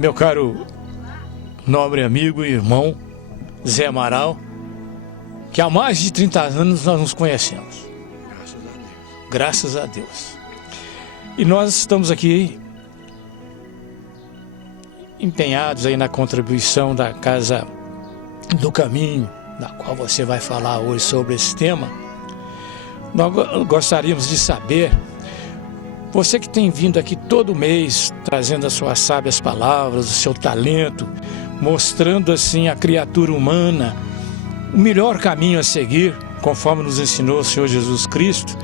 meu caro nobre amigo e irmão Zé Amaral, que há mais de 30 anos nós nos conhecemos. Graças a Deus. E nós estamos aqui empenhados aí na contribuição da Casa do Caminho, da qual você vai falar hoje sobre esse tema. Nós gostaríamos de saber, você que tem vindo aqui todo mês, trazendo as suas sábias palavras, o seu talento, mostrando assim a criatura humana, o melhor caminho a seguir, conforme nos ensinou o Senhor Jesus Cristo.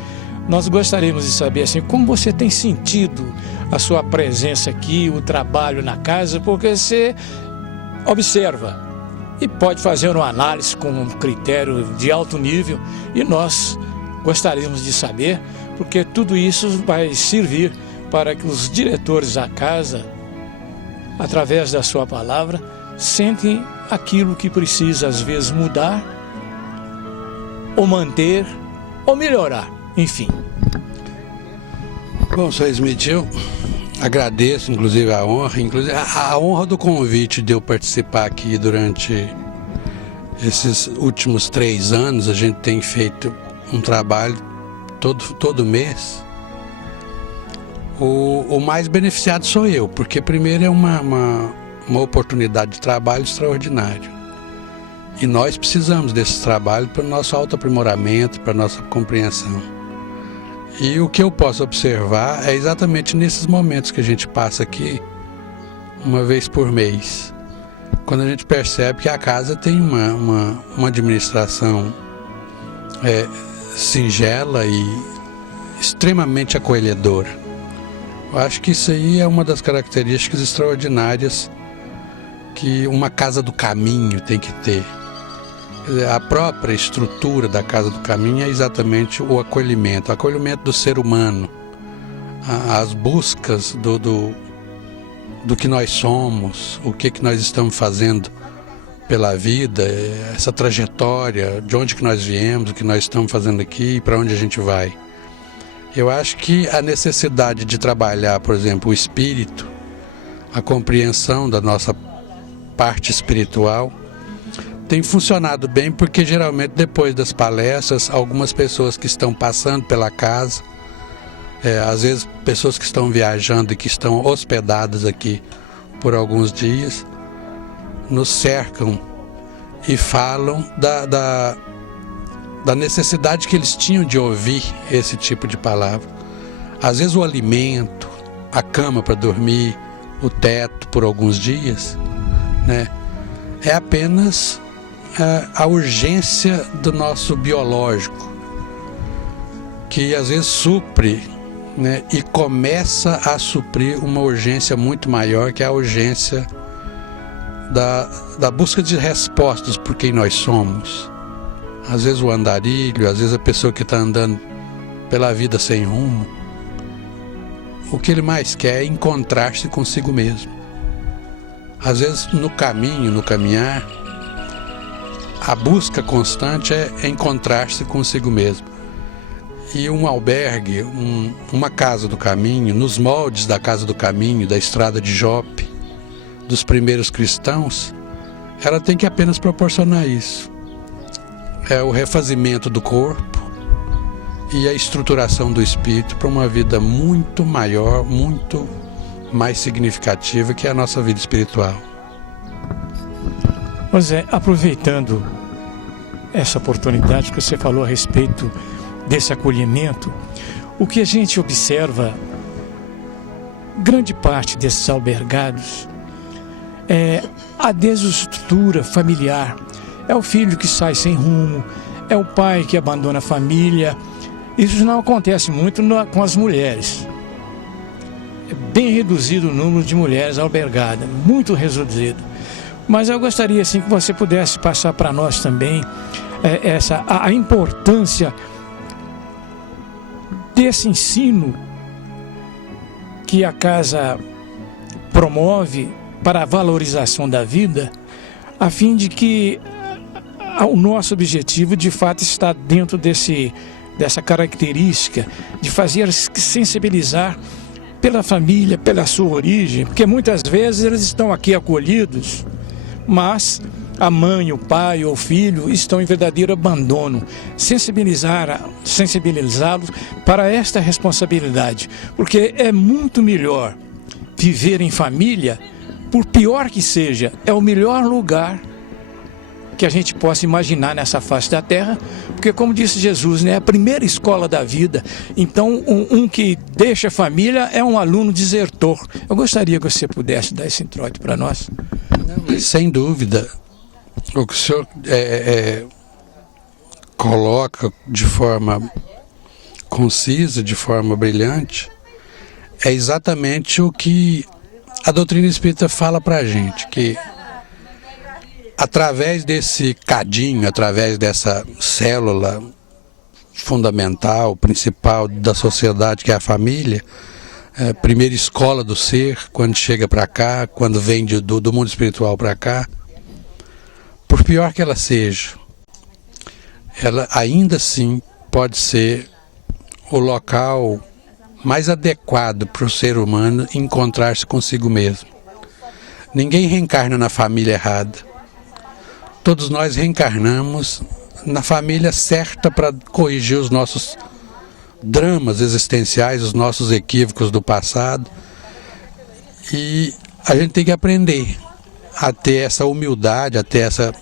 Nós gostaríamos de saber assim, como você tem sentido a sua presença aqui, o trabalho na casa, porque você observa e pode fazer uma análise com um critério de alto nível, e nós gostaríamos de saber, porque tudo isso vai servir para que os diretores da casa, através da sua palavra, sentem aquilo que precisa às vezes mudar, ou manter, ou melhorar, enfim. Bom, Sr. Smith, eu agradeço inclusive a honra do convite de eu participar aqui durante esses últimos 3 anos. A gente tem feito um trabalho todo mês. O mais beneficiado sou eu, porque primeiro é uma oportunidade de trabalho extraordinário. E nós precisamos desse trabalho para o nosso autoaprimoramento, para a nossa compreensão. E o que eu posso observar é exatamente nesses momentos que a gente passa aqui, uma vez por mês, quando a gente percebe que a casa tem uma administração singela e extremamente acolhedora. Eu acho que isso aí é uma das características extraordinárias que uma casa do caminho tem que ter. A própria estrutura da Casa do Caminho é exatamente o acolhimento do ser humano, as buscas do que nós somos, o que nós estamos fazendo pela vida, essa trajetória, de onde que nós viemos, o que nós estamos fazendo aqui e para onde a gente vai. Eu acho que a necessidade de trabalhar, por exemplo, o espírito, a compreensão da nossa parte espiritual, tem funcionado bem, porque geralmente depois das palestras, algumas pessoas que estão passando pela casa, às vezes pessoas que estão viajando e que estão hospedadas aqui por alguns dias, nos cercam e falam da necessidade que eles tinham de ouvir esse tipo de palavra. Às vezes o alimento, a cama para dormir, o teto por alguns dias, né, é apenas a urgência do nosso biológico, que às vezes supre, né, e começa a suprir uma urgência muito maior, que é a urgência da busca de respostas por quem nós somos. Às vezes o andarilho, às vezes a pessoa que está andando pela vida sem rumo, o que ele mais quer é encontrar-se consigo mesmo. Às vezes no caminhar, a busca constante é encontrar-se consigo mesmo. E um albergue, uma Casa do Caminho, nos moldes da Casa do Caminho, da Estrada de Jope, dos primeiros cristãos, ela tem que apenas proporcionar isso. É o refazimento do corpo e a estruturação do espírito para uma vida muito maior, muito mais significativa, que é a nossa vida espiritual. José, aproveitando essa oportunidade que você falou a respeito desse acolhimento, o que a gente observa, grande parte desses albergados, é a desestrutura familiar. É o filho que sai sem rumo, é o pai que abandona a família. Isso não acontece muito com as mulheres. É bem reduzido o número de mulheres albergadas, muito reduzido. Mas eu gostaria assim, que você pudesse passar para nós também a importância desse ensino que a casa promove para a valorização da vida, a fim de que o nosso objetivo de fato está dentro dessa característica de fazer sensibilizar pela família, pela sua origem, porque muitas vezes eles estão aqui acolhidos, mas a mãe, o pai ou o filho estão em verdadeiro abandono. Sensibilizá-los para esta responsabilidade, porque é muito melhor viver em família, por pior que seja, é o melhor lugar que a gente possa imaginar nessa face da terra, porque como disse Jesus, né, é a primeira escola da vida. Então um que deixa a família é um aluno desertor. Eu gostaria que você pudesse dar esse introito para nós. Sem dúvida, o que o senhor coloca de forma concisa, de forma brilhante, é exatamente o que a doutrina espírita fala para a gente, que através desse cadinho, através dessa célula fundamental, principal da sociedade, que é a família, primeira escola do ser, quando chega para cá, quando vem do mundo espiritual para cá, por pior que ela seja, ela ainda assim pode ser o local mais adequado para o ser humano encontrar-se consigo mesmo. Ninguém reencarna na família errada. Todos nós reencarnamos na família certa para corrigir os nossos dramas existenciais, os nossos equívocos do passado. E a gente tem que aprender a ter essa humildade, a ter essa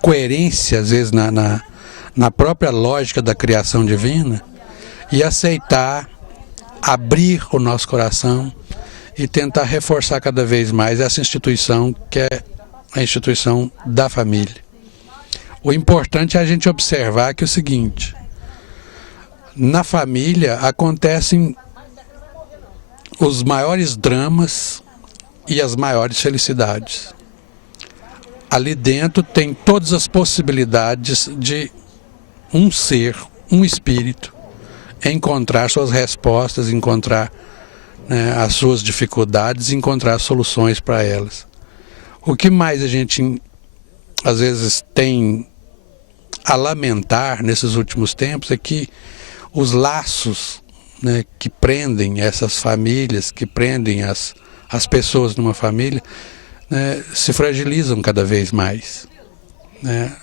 coerência, às vezes, na própria lógica da criação divina, e aceitar, abrir o nosso coração e tentar reforçar cada vez mais essa instituição que é a instituição da família. O importante é a gente observar que é o seguinte: na família acontecem os maiores dramas e as maiores felicidades. Ali dentro tem todas as possibilidades de um ser, um espírito, encontrar suas respostas, encontrar, né, as suas dificuldades, encontrar soluções para elas. O que mais a gente, às vezes, tem a lamentar nesses últimos tempos é que os laços, né, que prendem essas famílias, que prendem as pessoas numa família, né, se fragilizam cada vez mais, né?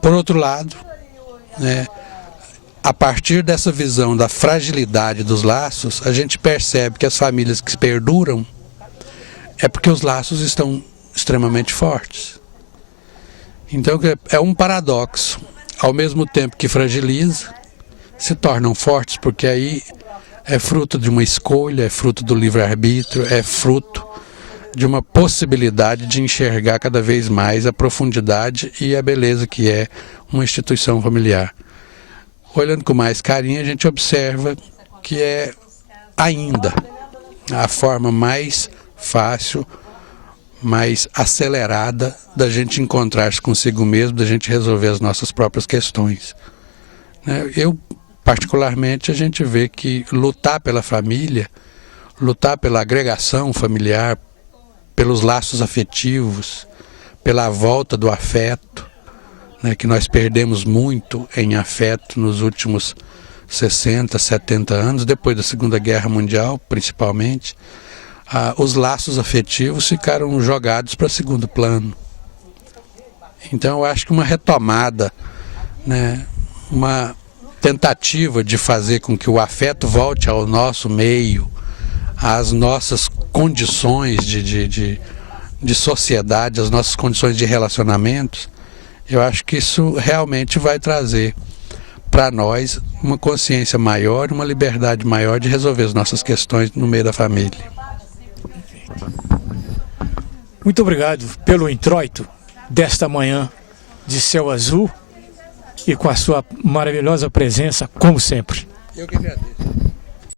Por outro lado, né, a partir dessa visão da fragilidade dos laços, a gente percebe que as famílias que perduram é porque os laços estão extremamente fortes. Então é um paradoxo. Ao mesmo tempo que fragiliza, se tornam fortes, porque aí é fruto de uma escolha, é fruto do livre-arbítrio, é fruto de uma possibilidade de enxergar cada vez mais a profundidade e a beleza que é uma instituição familiar. Olhando com mais carinho, a gente observa que é ainda a forma mais fácil, mais acelerada da gente encontrar-se consigo mesmo, da gente resolver as nossas próprias questões. Eu, particularmente, a gente vê que lutar pela família, lutar pela agregação familiar, pelos laços afetivos, pela volta do afeto, né, que nós perdemos muito em afeto nos últimos 60, 70 anos, depois da Segunda Guerra Mundial, principalmente. Os laços afetivos ficaram jogados para segundo plano. Então eu acho que uma retomada, né, uma tentativa de fazer com que o afeto volte ao nosso meio, às nossas condições de sociedade, às nossas condições de relacionamentos, eu acho que isso realmente vai trazer para nós uma consciência maior, uma liberdade maior de resolver as nossas questões no meio da família. Muito obrigado pelo introito desta manhã de céu azul e com a sua maravilhosa presença, como sempre. Eu que agradeço.